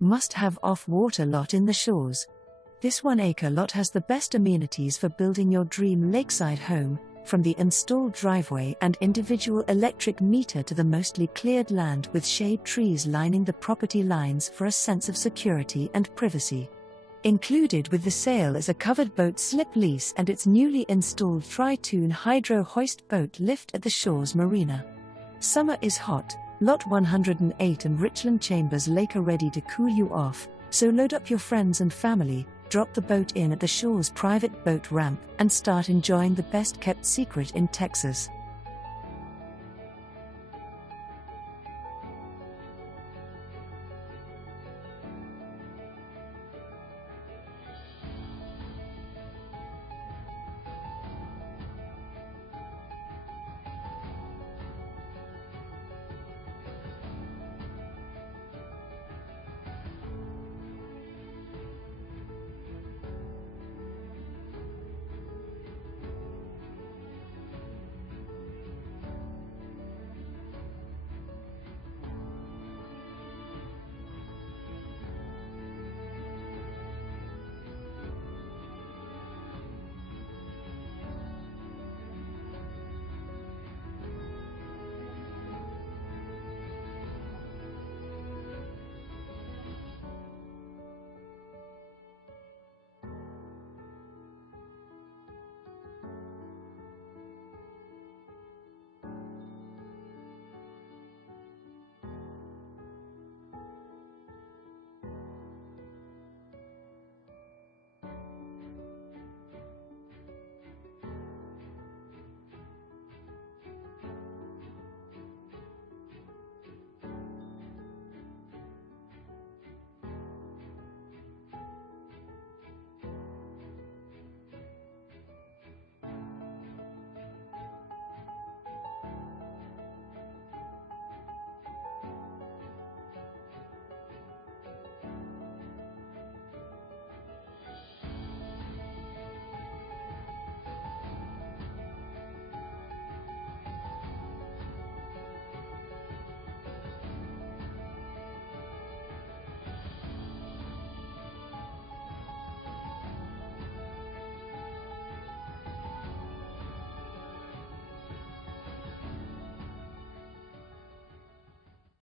must-have off-water lot in the Shores. This 1-acre lot has the best amenities for building your dream lakeside home, from the installed driveway and individual electric meter to the mostly cleared land with shade trees lining the property lines for a sense of security and privacy. Included with the sale is a covered boat slip lease and its newly installed tri-toon Hydro Hoist boat lift at the Shores Marina. Summer is hot, Lot 108 and Richland Chambers Lake are ready to cool you off, so load up your friends and family, drop the boat in at the Shores private boat ramp, and start enjoying the best-kept secret in Texas.